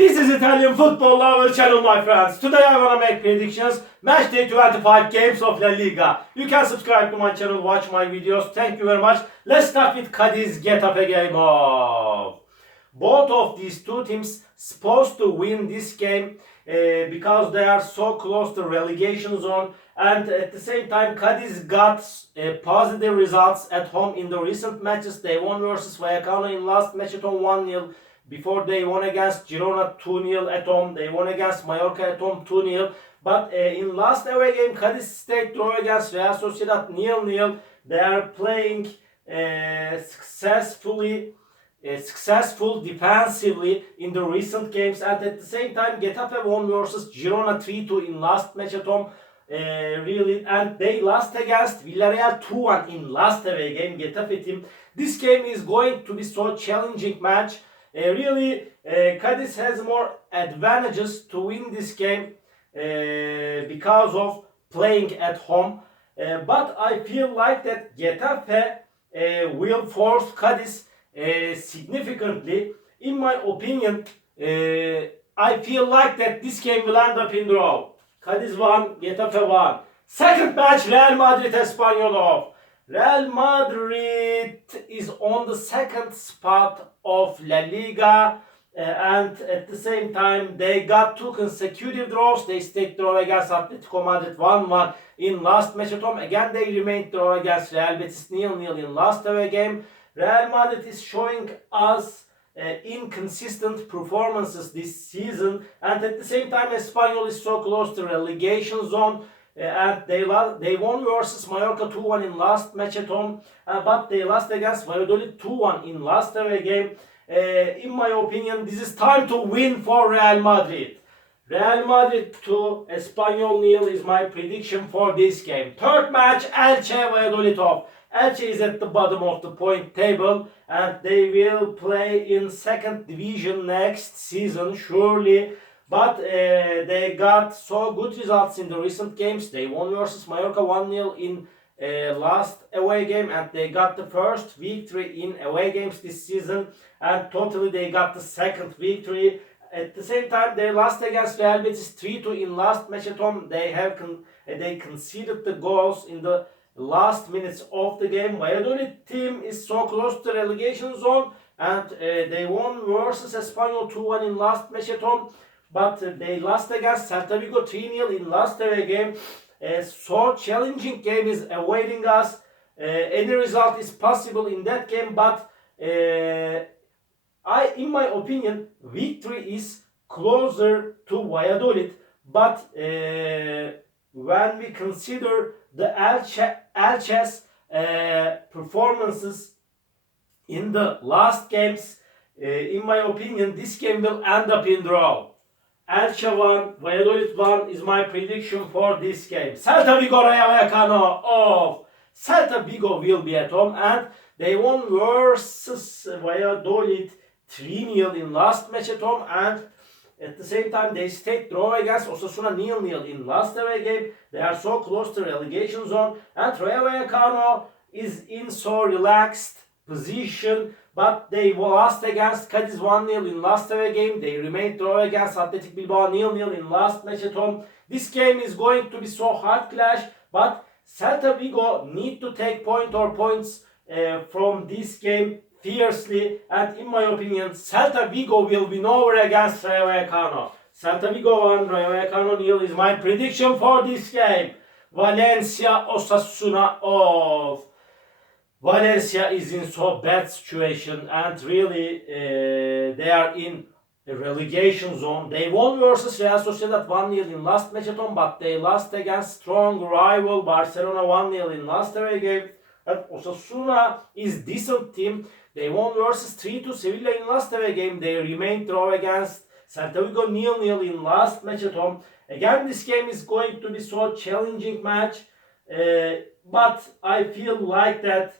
This is Italian football lover channel, my friends. Today I wanna make predictions. Match day 25 games of La Liga. You can subscribe to my channel, watch my videos. Thank you very much. Let's start with Cadiz Getafe game of. Both of these two teams supposed to win this game because they are so close to relegation zone, and at the same time Cadiz got positive results at home in the recent matches. They won versus Vallecano in last match at home 1-0. Before they won against Girona 2-0 at home. They won against Mallorca at home 2-0. But in last away game, Cadiz stayed draw against Real Sociedad 0-0. They are playing successful defensively in the recent games, and at the same time Getafe won versus Girona 3-2 in last match at home. And they lost against Villarreal 2-1 in last away game. Getafe team. This game is going to be so challenging match. Cadiz has more advantages to win this game because of playing at home. But I feel like that Getafe will force Cadiz significantly. In my opinion, I feel like that this game will end up in draw. Cadiz won, Getafe won. Second match, Real Madrid Espanyol off. Real Madrid is on the second spot of La Liga, and at the same time they got two consecutive draws. They stayed draw against Atletico Madrid 1-1 in last match at home. Again they remained draw against Real Betis 0-0 in last away game. Real Madrid is showing us inconsistent performances this season, and at the same time Espanyol is so close to relegation zone. And they won versus Mallorca 2-1 in last match at home, but they lost against Valladolid 2-1 in last away game. In my opinion, this is time to win for Real Madrid. Real Madrid 2, Espanyol 0 is my prediction for this game. Third match, Elche Valladolid off. Elche is at the bottom of the point table, and they will play in second division next season surely. But they got so good results in the recent games. They won versus Mallorca 1-0 in last away game, and they got the first victory in away games this season, and totally they got the second victory. At the same time they lost against Real Betis 3-2 in last match at home. They conceded the goals in the last minutes of the game. Valladolid team is so close to relegation zone, and they won versus Espanyol 2-1 in last match at home. But they lost against Celta Vigo 3-0 in last away game. So challenging game is awaiting us. Any result is possible in that game, but in my opinion, victory is closer to Valladolid. But when we consider the Elche's performances in the last games, in my opinion, this game will end up in draw. Elche 1, Valladolid 1 is my prediction for this game. Celta Vigo Rayo Vallecano off. Celta Vigo will be at home, and they won versus Valladolid 3-0 in last match at home, and at the same time they stayed draw against Osasuna 0-0 in last away game. They are so close to relegation zone, and Rayo Vallecano is in so relaxed position, but they lost against Cadiz 1-0 in last away game. They remained draw against Atletico Bilbao 0-0 in last match at home. This game is going to be so hard clash, but Celta Vigo need to take points from this game fiercely, and in my opinion Celta Vigo will win over against Rayo Vallecano. Celta Vigo 1, Rayo Vallecano 0 is my prediction for this game. Valencia Osasuna off. Valencia is in so bad situation, and really they are in a relegation zone. They won versus Real Sociedad 1-0 in last match at home, but they lost against strong rival Barcelona 1-0 in last away game. And Osasuna is decent team. They won versus 3-2 Sevilla in last away game. They remained draw against Celta Vigo 0-0 in last match at home. Again, this game is going to be so challenging match, but I feel like that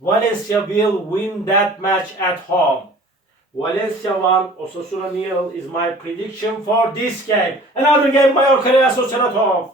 Valencia will win that match at home. Valencia 1, Osasuna 0 is my prediction for this game. Another game, Mallorca and Osasuna.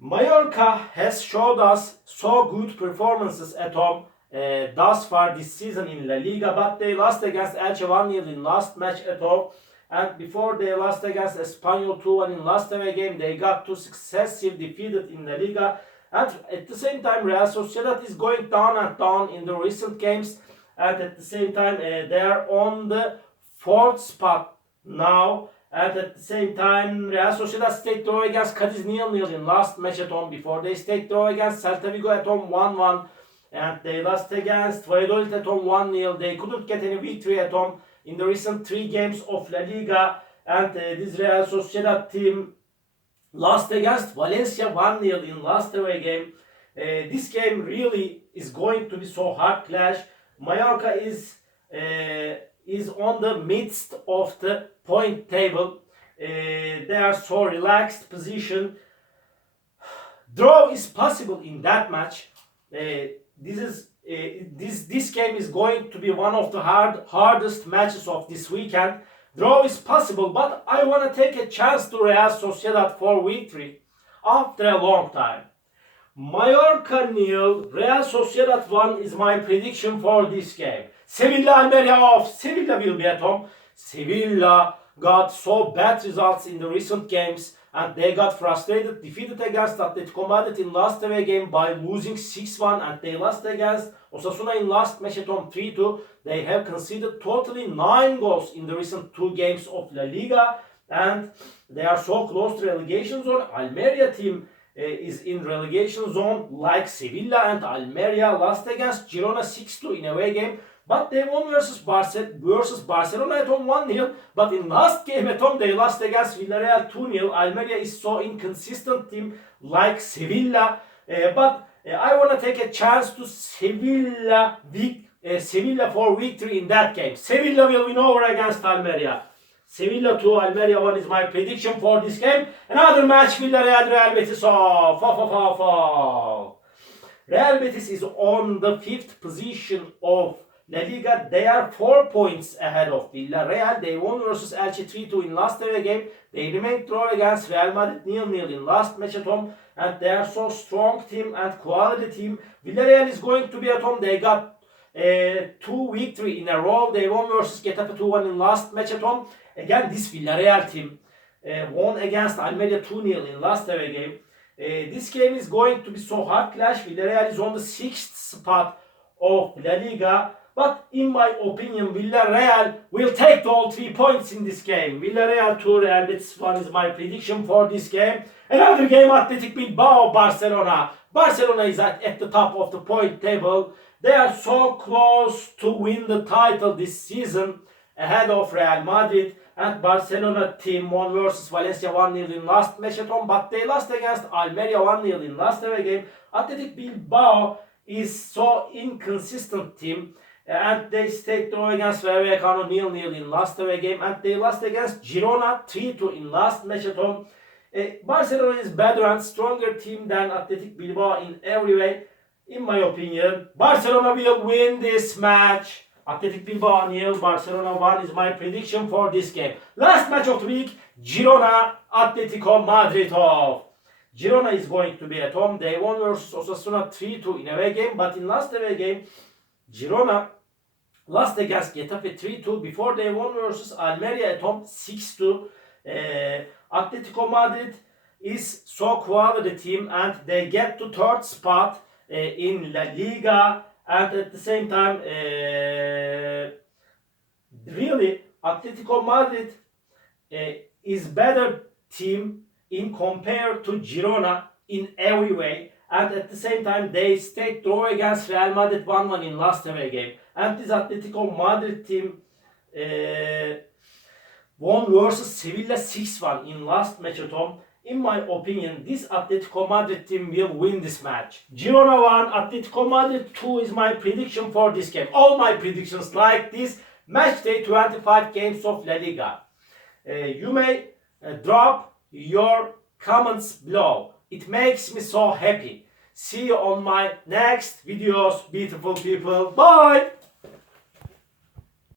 Mallorca has showed us so good performances at home thus far this season in La Liga, but they lost against Elche 1-0 in last match at home. And before they lost against Espanyol 2-1 in last away game, they got two successive defeated in the Liga. And at the same time, Real Sociedad is going down and down in the recent games. And at the same time, they are on the fourth spot now. And at the same time, Real Sociedad stayed draw against Cadiz 0-0 in last match at home. Before they stayed draw against Celta Vigo at home 1-1. And they lost against Valladolid at home 1-0. They couldn't get any victory at home in the recent 3 games of La Liga. And this Real Sociedad team lost against Valencia 1-0 in last away game. This game really is going to be so hard clash. Mallorca is on the midst of the point table. They are so relaxed position. Draw is possible in that match. This game is going to be one of the hardest matches of this weekend. Draw is possible, but I want to take a chance to Real Sociedad for victory after a long time. Mallorca 0, Real Sociedad 1 is my prediction for this game. Sevilla Almeria off. Sevilla will be at home. Sevilla got so bad results in the recent games and they got frustrated, defeated against Atletico Madrid in last away game by losing 6-1, and they lost against Osasuna in last match at home 3-2. They have conceded totally 9 goals in the recent 2 games of La Liga, and they are so close to relegation zone. Almeria team is in relegation zone like Sevilla, and Almeria lost against Girona 6-2 in away game. But they won versus Barcelona at home 1-0. But in last game at home they lost against Villarreal 2-0. Almeria is so inconsistent team like Sevilla. But I want to take a chance to Sevilla for victory in that game. Sevilla will win over against Almeria. Sevilla 2, Almeria 1 is my prediction for this game. Another match, Villarreal Real Betis off. Real Betis is on the 5th position of La Liga. They are 4 points ahead of Villarreal. They won versus Elche 3-2 in last away game. They remained draw against Real Madrid 0-0 in last match at home. And they are so strong team and quality team. Villarreal is going to be at home. They got 2 victory in a row. They won versus Getafe 2-1 in last match at home. Again, this Villarreal team won against Almeria 2-0 in last away game. This game is going to be so hard clash. Villarreal is on the 6th spot of La Liga. But in my opinion, Villarreal will take all 3 points in this game. Villarreal 2, Real Betis 1 is my prediction for this game. Another game, Athletic Bilbao, Barcelona. Barcelona is at the top of the point table. They are so close to win the title this season ahead of Real Madrid. And Barcelona team won versus Valencia 1-0 in last match at home. But they lost against Almeria 1-0 in last away game. Athletic Bilbao is so inconsistent team. And they stayed draw against Villarreal 0-0 in last away game, and they lost against Girona 3-2 in last match at home. Barcelona is better and stronger team than Athletic Bilbao in every way. In my opinion, Barcelona will win this match. Athletic Bilbao 0, Barcelona 1 is my prediction for this game. Last match of the week, Girona Atletico Madrid off. Girona is going to be at home. They won versus Osasuna 3-2 in away game, but in last away game, Girona lost against Getafe 3-2 before they won versus Almeria at home 6-2. Atletico Madrid is so quality team and they get to 3rd spot in La Liga, and at the same time really Atletico Madrid is better team in compared to Girona in every way. And at the same time, they stayed draw against Real Madrid 1-1 in last away game. And this Atletico Madrid team won versus Sevilla 6-1 in last match at home. In my opinion, this Atletico Madrid team will win this match. Girona 1, Atletico Madrid 2 is my prediction for this game. All my predictions like this. Match day 25 games of La Liga. You may drop your comments below. It makes me so happy. See you on my next videos, beautiful people. Bye!